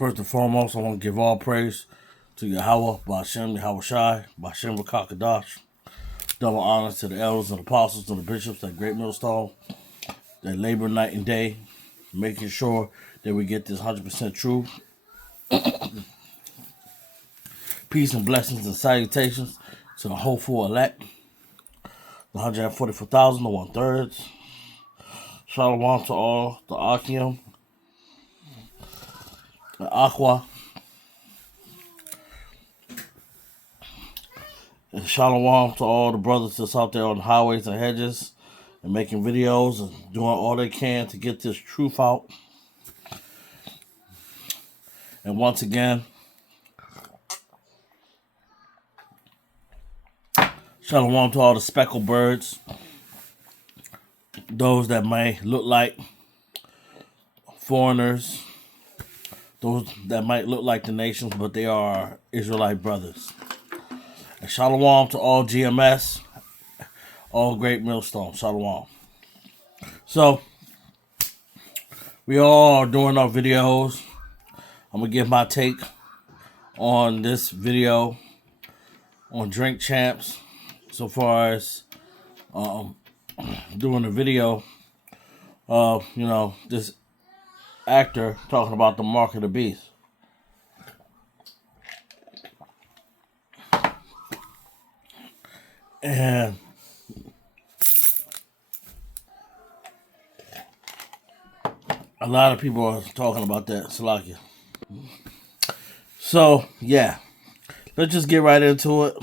First and foremost, I want to give all praise to Yahweh, Ba'Shem, Yahweh Shai, Ba'Shem Rakakadash. Double honors to the elders and apostles and the bishops at Great Millstone that labor night and day, making sure that we get this 100% truth. Peace and blessings and salutations to the hopeful elect, the 144,000, the 1/3. Shalom to all the Akim, the Aqua, and shalom to all the brothers that's out there on the highways and hedges and making videos and doing all they can to get this truth out. And once again, shalom to all the speckled birds, those that may look like foreigners, those that might look like the nations, but they are Israelite brothers. And shalom to all GMS, all Great Millstone. Shalom. So, we all are doing our videos. I'm going to give my take on this video on Drink Champs so far as doing a video of, this actor talking about the mark of the beast. And a lot of people are talking about that, Salakia. So, yeah. Let's just get right into it.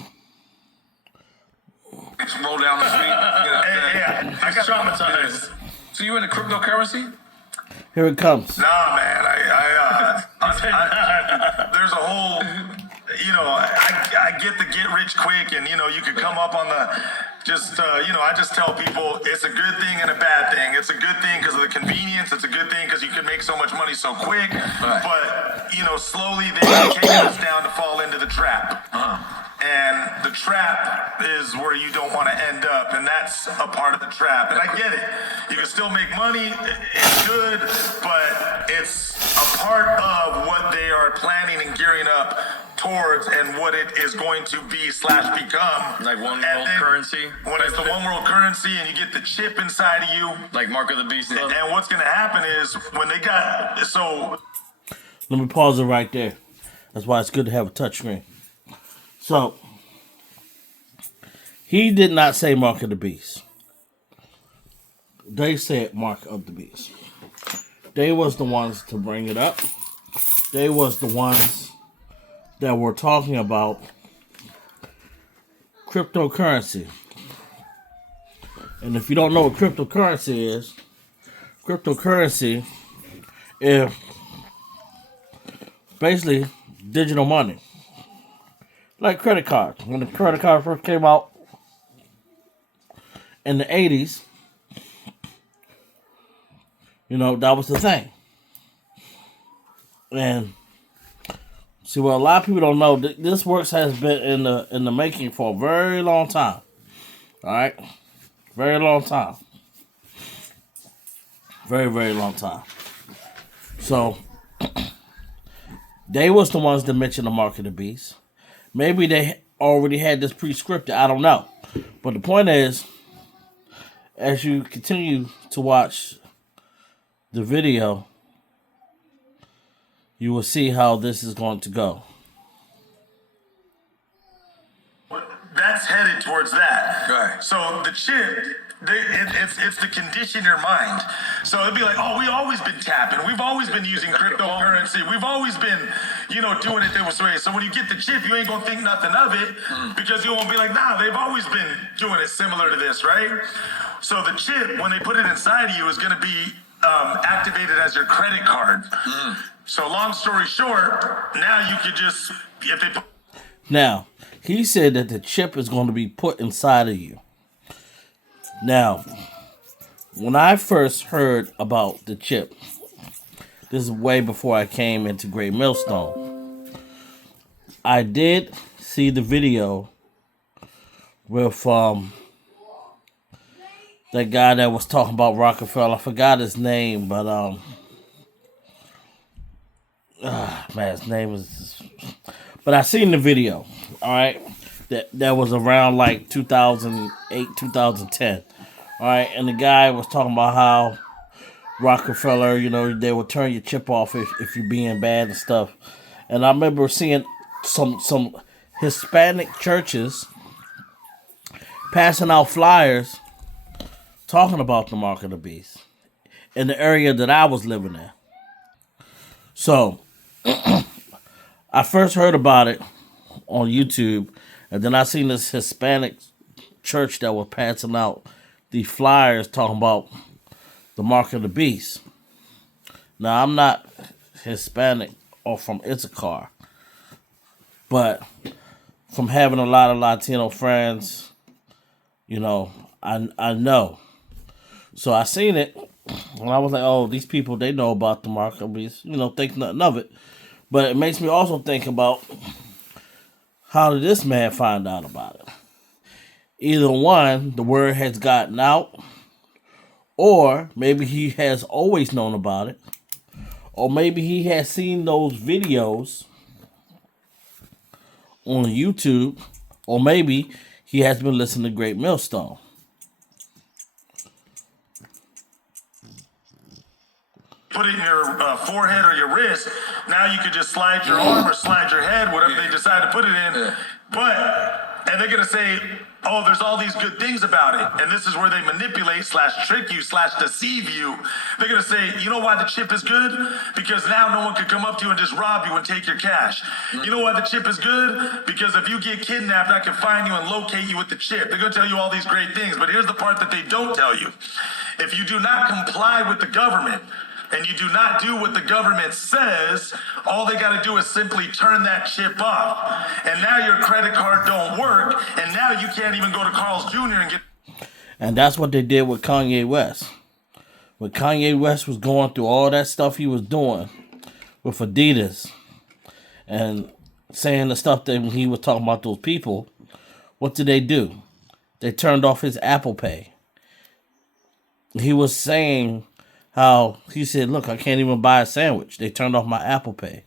Roll down the street. Yeah, I got traumatized. So you into cryptocurrency? Here it comes. Nah, man. There's a whole, I get the get rich quick, and you could come up on the, I just tell people it's a good thing and a bad thing. It's a good thing because of the convenience. It's a good thing because you can make so much money so quick. Right. But slowly they're taking us down to fall into the trap. And the trap is where you don't want to end up, and that's a part of the trap. And I get it. You can still make money. It's good, but it's a part of what they are planning and gearing up towards and what it is going to be / become. Like one world currency? When it's the one world currency and you get the chip inside of you. Like Mark of the Beast stuff? And what's going to happen is when they got... Let me pause it right there. That's why it's good to have a touchscreen. So, he did not say Mark of the Beast. They said Mark of the Beast. They was the ones to bring it up. They was the ones that were talking about cryptocurrency. And if you don't know what cryptocurrency is basically digital money. Like credit cards. When the credit card first came out in the 80s, that was the thing. And see, what a lot of people don't know, this works has been in the making for a very long time. All right? Very long time. Very, very long time. So, they was the ones that mentioned the mark of the beast. Maybe they already had this pre-scripted. I don't know. But the point is, as you continue to watch the video, you will see how this is going to go. That's headed towards that. Right. So the chip, it's to condition your mind. So it'd be like, oh, we've always been tapping. We've always been using cryptocurrency. We've always been, doing it this way. So when you get the chip, you ain't going to think nothing of it because you won't be like, nah, they've always been doing it similar to this, right? So the chip, when they put it inside of you, is going to be activated as your credit card. So long story short, now you could just, if they put... Now, he said that the chip is going to be put inside of you. Now, when I first heard about the chip, this is way before I came into Great Millstone, I did see the video with that guy that was talking about Rockefeller. I forgot his name, but Man, his name is. But I seen the video. All right, that was around like 2008, 2010. All right, and the guy was talking about how Rockefeller, they would turn your chip off if you're being bad and stuff. And I remember seeing some Hispanic churches passing out flyers talking about the mark of the beast in the area that I was living in. So I first heard about it on YouTube, and then I seen this Hispanic church that was passing out these flyers talking about the mark of the beast. Now, I'm not Hispanic or from Issachar, but from having a lot of Latino friends, I know. So I seen it, and I was like, oh, these people, they know about the mark of the beast, think nothing of it. But it makes me also think about, how did this man find out about it? Either one, the word has gotten out, or maybe he has always known about it, or maybe he has seen those videos on YouTube, or maybe he has been listening to Great Millstone. Put it in your forehead or your wrist. Now you could just slide your arm or slide your head, whatever they decide to put it in. And they're going to say, oh, there's all these good things about it. And this is where they manipulate / trick you / deceive you. They're going to say, you know why the chip is good? Because now no one could come up to you and just rob you and take your cash. You know why the chip is good? Because if you get kidnapped, I can find you and locate you with the chip. They're going to tell you all these great things. But here's the part that they don't tell you. If you do not comply with the government, and you do not do what the government says, all they got to do is simply turn that chip off. And now your credit card don't work, and now you can't even go to Carl's Jr. and get... And that's what they did with Kanye West. When Kanye West was going through all that stuff he was doing with Adidas and saying the stuff that he was talking about those people, what did they do? They turned off his Apple Pay. He was saying how he said, look, I can't even buy a sandwich. They turned off my Apple Pay.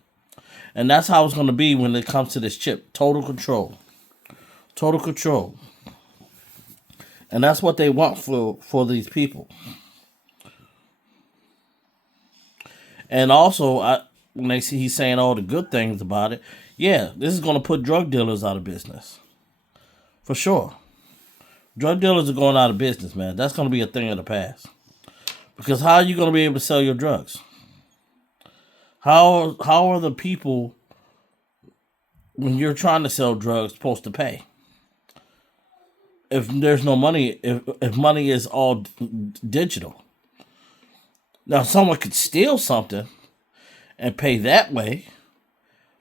And that's how it's going to be when it comes to this chip. Total control. Total control. And that's what they want for these people. And also, when they see he's saying all the good things about it, yeah, this is going to put drug dealers out of business. For sure. Drug dealers are going out of business, man. That's going to be a thing of the past. Because how are you going to be able to sell your drugs? How are the people, when you're trying to sell drugs, supposed to pay? If there's no money, if money is all digital. Now, someone could steal something and pay that way,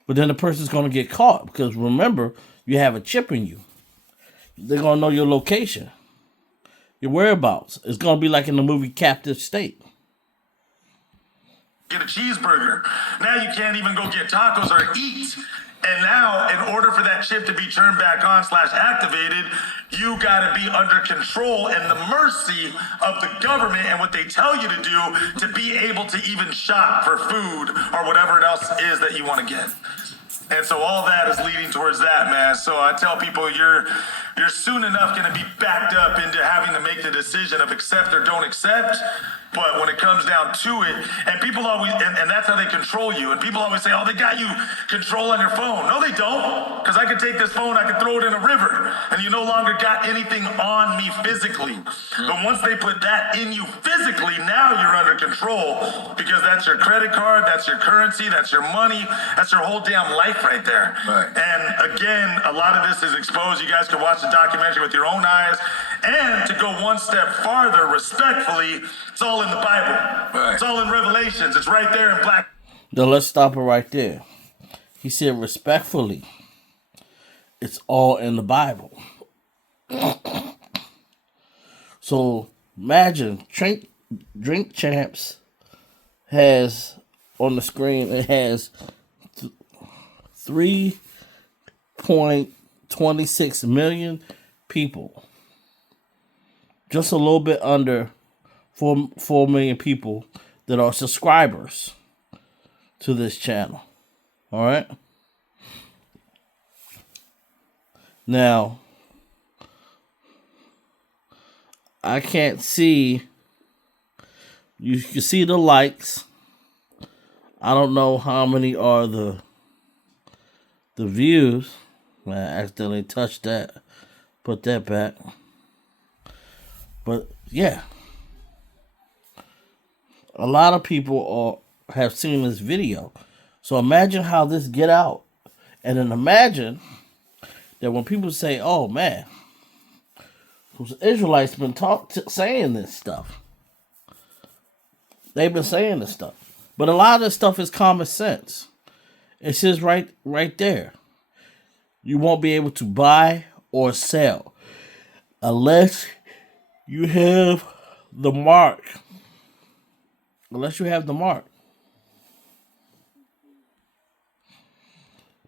but then the person's going to get caught. Because remember, you have a chip in you. They're going to know your location. Your whereabouts. It's going to be like in the movie Captive State. Get a cheeseburger. Now you can't even go get tacos or eat. And now, in order for that chip to be turned back on / activated, you got to be under control and the mercy of the government and what they tell you to do to be able to even shop for food or whatever else is that you want to get. And so all that is leading towards that, man. So I tell people you're soon enough going to be backed up into having to make the decision of accept or don't accept. But when it comes down to it, and people always, and that's how they control you. And people always say, oh, they got you control on your phone. No, they don't. Because I can take this phone, I can throw it in a river, and you no longer got anything on me physically. But once they put that in you physically, now you're under control because that's your credit card, that's your currency, that's your money, that's your whole damn life right there. Right. And again, a lot of this is exposed. You guys can watch the documentary with your own eyes. And to go one step farther, respectfully, it's all in the Bible. Right. It's all in Revelations. It's right there in black. Now let's stop it right there. He said respectfully, it's all in the Bible. So imagine Drink Champs has on the screen, it has 3.26 million people. Just a little bit under 4 million people that are subscribers to this channel. All right. Now, I can't see. You can see the likes. I don't know how many are the views. I accidentally touched that. Put that back. But yeah, a lot of people have seen this video. So imagine how this get out, and then imagine that when people say, "Oh man, those Israelites been saying this stuff," they've been saying this stuff, but a lot of this stuff is common sense. It says right there, you won't be able to buy or sell unless you have the mark. Unless you have the mark.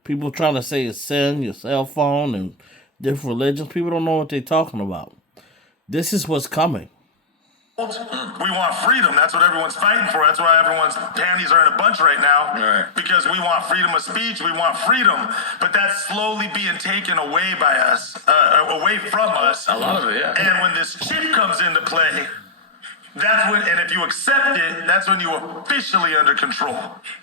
People trying to say it's sin, your cell phone, and different religions. People don't know what they're talking about. This is what's coming. We want freedom. That's what everyone's fighting for. That's why everyone's panties are in a bunch right now. Right. Because we want freedom of speech. We want freedom. But that's slowly being taken away by us, away from us. A lot of it, yeah. And when this chip comes into play, that's when, and if you accept it, that's when you're officially under control.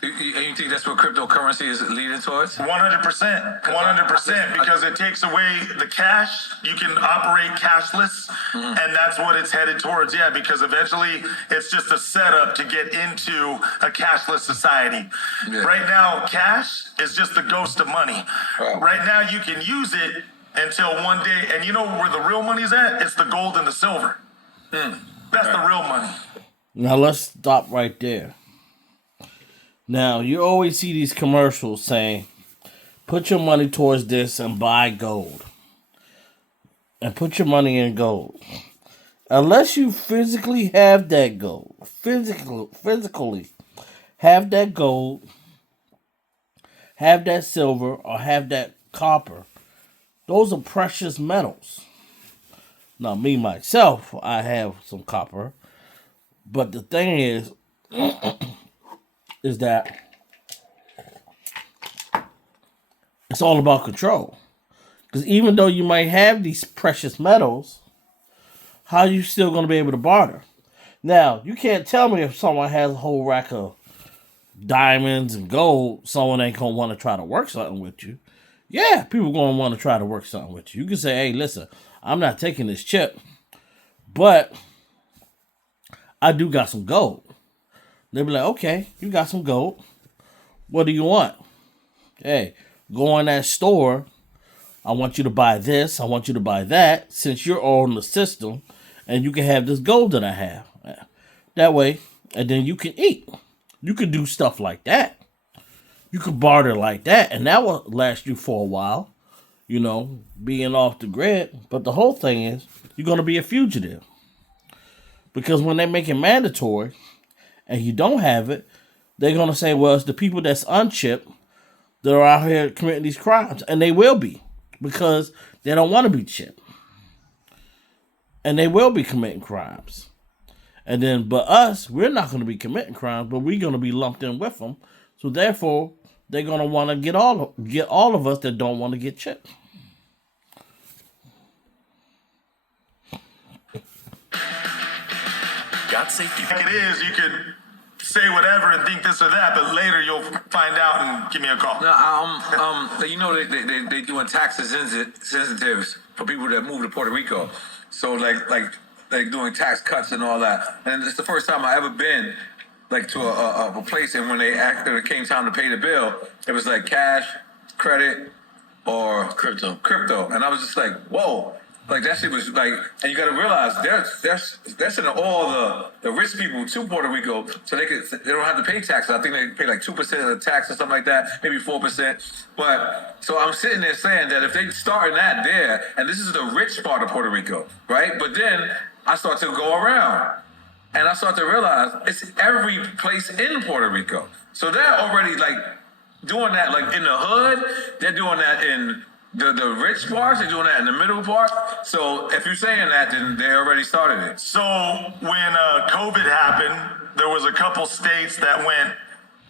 You think that's what cryptocurrency is leading towards? 100%. 100%. Because it takes away the cash. You can operate cashless. And that's what it's headed towards. Yeah, because eventually it's just a setup to get into a cashless society. Yeah. Right now, cash is just the ghost of money. Wow. Right now, you can use it until one day. And you know where the real money's at? It's the gold and the silver. That's the real money. Now let's stop right there. Now you always see these commercials saying, put your money towards this and buy gold. And put your money in gold. Unless you physically have that gold, physically have that gold, have that silver, or have that copper, those are precious metals. Now, me, myself, I have some copper. But the thing is that it's all about control. Because even though you might have these precious metals, how are you still going to be able to barter? Now, you can't tell me if someone has a whole rack of diamonds and gold, someone ain't going to want to try to work something with you. Yeah, people going to want to try to work something with you. You can say, hey, listen, I'm not taking this chip, but I do got some gold. They'll be like, okay, you got some gold. What do you want? Hey, go in that store. I want you to buy this. I want you to buy that. Since you're on the system and you can have this gold that I have. That way, and then you can eat. You can do stuff like that. You can barter like that, and that will last you for a while. You know, being off the grid. But the whole thing is, you're going to be a fugitive. Because when they make it mandatory, and you don't have it, they're going to say, well, it's the people that's unchipped that are out here committing these crimes. And they will be. Because they don't want to be chipped. And they will be committing crimes. And then, but us, we're not going to be committing crimes, but we're going to be lumped in with them. So therefore, they're going to want to get all of us that don't want to get chipped. Got safety. Like it is, you could say whatever and think this or that, but later you'll find out and give me a call. No, you know they doing tax sensitives for people that move to Puerto Rico. So like doing tax cuts and all that. And it's the first time I ever been like to a place, and when after it came time to pay the bill, it was like cash, credit, or crypto. And I was just like, whoa. Like that shit was like, and you got to realize they're sending all the rich people to Puerto Rico so they don't have to pay taxes. I think they pay like 2% of the tax or something like that, maybe 4%. But so I'm sitting there saying that if they starting that there, and this is the rich part of Puerto Rico, right? But then I start to go around, and I start to realize it's every place in Puerto Rico. So they're already like doing that, like in the hood. They're doing that in the rich parts, they're doing that in the middle part. So if you're saying that, then they already started it. So when COVID happened, there was a couple states that went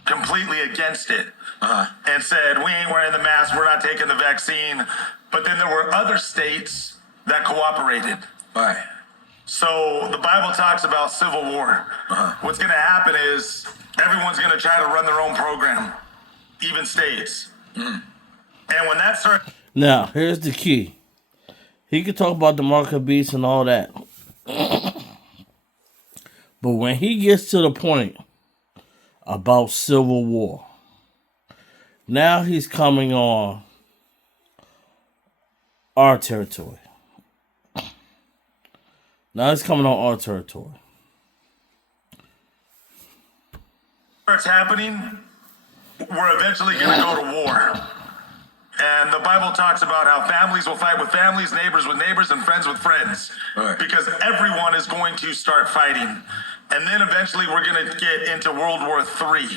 completely against it and said, we ain't wearing the mask, we're not taking the vaccine. But then there were other states that cooperated. Right. So the Bible talks about civil war. What's going to happen is everyone's going to try to run their own program, even states. And when that starts... Now, here's the key. He could talk about the mark of the beast and all that. But when he gets to the point about civil war, now he's coming on our territory. Now he's coming on our territory. starts happening, we're eventually going to go to war. And the Bible talks about how families will fight with families, neighbors with neighbors, and friends with friends. Right. Because everyone is going to start fighting. And then eventually we're going to get into World War III.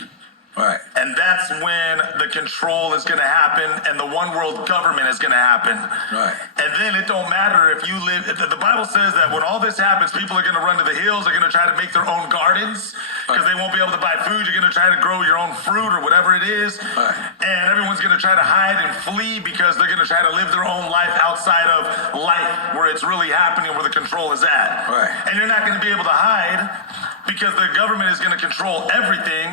Right. And that's when the control is going to happen and the one world government is going to happen. Right. And then it don't matter if you live, the Bible says that when all this happens, people are going to run to the hills, they're going to try to make their own gardens because they won't be able to buy food. You're going to try to grow your own fruit or whatever it is. Right. And everyone's going to try to hide and flee because they're going to try to live their own life outside of life where it's really happening, where the control is at. Right. And you're not going to be able to hide because the government is going to control everything,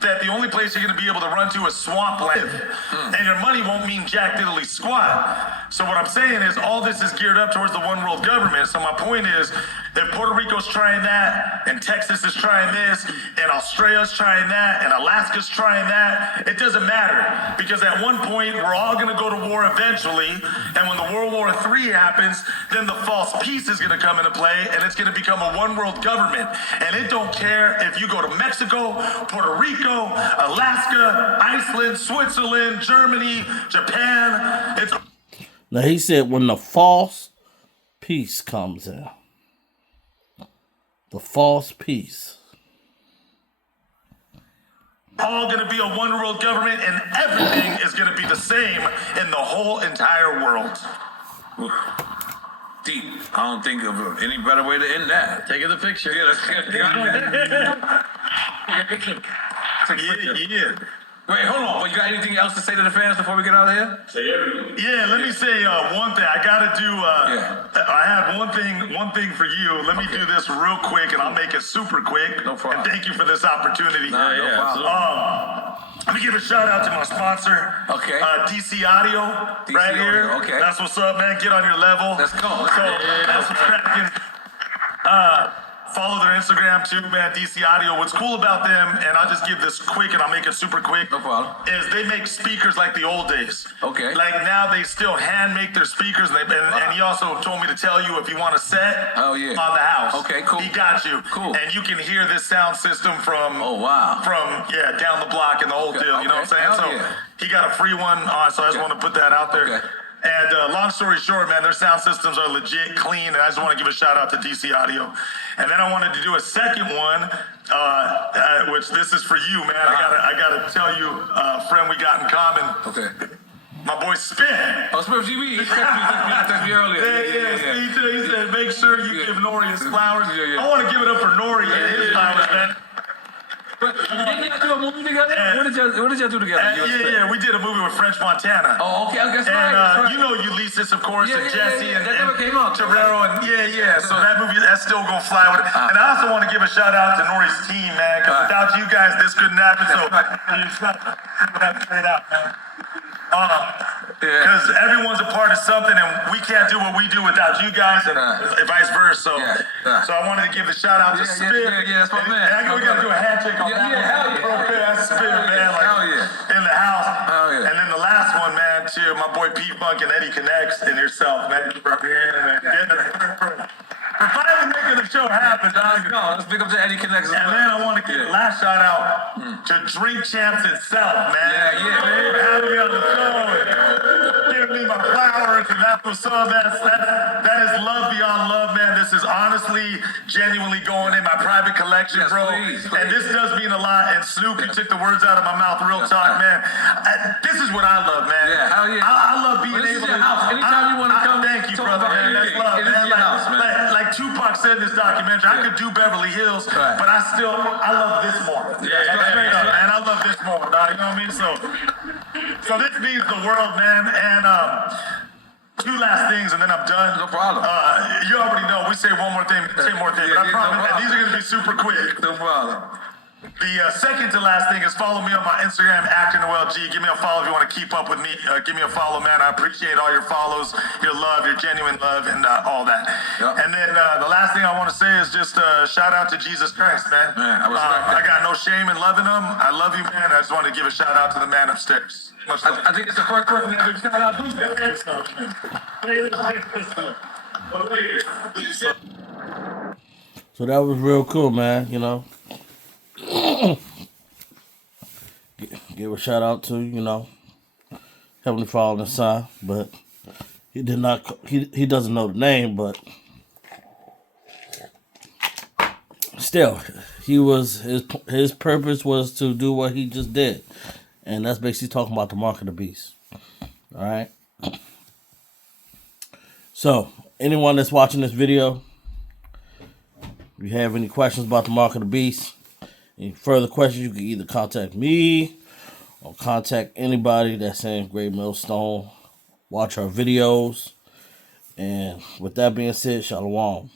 that the only place you're going to be able to run to is swampland. And your money won't mean jack diddly squat. So what I'm saying is all this is geared up towards the one world government. So my point is, if Puerto Rico's trying that, and Texas is trying this, and Australia's trying that, and Alaska's trying that, it doesn't matter. Because at one point, we're all going to go to war eventually. And when the World War III happens, then the false peace is going to come into play, and it's going to become a one world government. And it don't care if you go to Mexico, Puerto Rico, Alaska, Iceland, Switzerland, Germany, Japan. It's Now he said when the false peace comes in. The false peace. all going to be a one world government, and everything is going to be the same in the whole entire world. Deep. I don't think of any better way to end that. Take the picture. Yeah, let's get Yeah. Wait, hold on. But you got anything else to say to the fans before we get out of here? Yeah, let me say one thing. I gotta do. I have one thing for you. Let me do this real quick, and I'll make it super quick. No problem. And thank you for this opportunity. No problem. Let me give a shout out to my sponsor. Okay. DC Audio, DC right here. Audio, okay. That's what's up, man. Get on your level. Let's go. That's what's cracking. Follow their Instagram too, man. DC Audio. What's cool about them, and I'll just give this quick, and I'll make it super quick. No problem. Is they make speakers like the old days. Okay. Like now they still hand make their speakers, and he also told me to tell you if you want a set Oh, yeah. on the house. Okay, cool. He got you. Cool. And you can hear this sound system from Oh, wow. down the block and the whole Okay, deal. You know what I'm saying? hell So yeah. he got a free one, so I just want to put that out there. Okay. And long story short, man, their sound systems are legit clean, and I just want to give a shout out to DC Audio. And then I wanted to do a second one, which this is for you, man. I gotta tell you, friend we got in common. Okay. My boy Spin. Oh, Smith GB. He texted me earlier. Yeah. He said, make sure you give Nori his flowers. Yeah. I want to give it up for Nori and his flowers, man. But didn't y'all do a movie together? What did y'all do together? Yeah, we did a movie with French Montana. Oh, okay, I guess And right. you know Ulysses, of course, and Jesse and that never came out. Terrero, and So that movie, that's still gonna fly with it. And I also want to give a shout out to Nori's team, man, because without you guys, this couldn't happen. So you just gotta figure it out, man. Because everyone's a part of something, and we can't do what we do without you guys, and vice versa. So I wanted to give the shout out to Spin. Yeah, that's my man. And we gotta do a handshake on that. Yeah, hell yeah. Okay, that's Spin, man. Like, Hell yeah. in the house. Hell yeah. And then the last one, man, to my boy Pete Funk and Eddie Connects and yourself, man. For finally making the show happen, dog. No, let's pick up to Eddie Connects. And then I want to give a last shout out to Drink Champs itself, man. Yeah. For having me on the show and giving me my flowers, and that's what's up. That is love beyond love, man. This is honestly, genuinely going in my private collection, bro. Please. And this does mean a lot. And Snoop, you took the words out of my mouth, real talk, man. This is what I love, man. Yeah, hell yeah. I love being This is able your to. house. Anytime you want to come, Thank you, talk brother, about man. That's anything. love, It is man. your house, man. Like Tupac said in this documentary, I could do Beverly Hills, Right. but I love this more. Yeah, Straight up, man. I love this more, dog. You know what I mean? So this means the world, man. And two last things, and then I'm done. No problem. You already know. We say one more thing, say more thing. But I promise, and these are gonna be super quick. No problem. The second to last thing is follow me on my Instagram, ActorNoelG. Give me a follow if you want to keep up with me. Give me a follow, man. I appreciate all your follows, your love, your genuine love, and all that. Yep. And then the last thing I want to say is just shout out to Jesus Christ, man. Man, I respect that. I got no shame in loving him. I love you, man. I just want to give a shout out to the man upstairs. Much love. I think it's the first person that ever shout out to So that was real cool, man. You know, give a shout out to, you know, Heavenly Father and Son, but he did not. He doesn't know the name, but still, his purpose was to do what he just did, and that's basically talking about the mark of the beast. All right. So, anyone that's watching this video, if you have any questions about the mark of the beast, any further questions, you can either contact me or contact anybody that's in Great Millstone. Watch our videos. And with that being said, Shalom.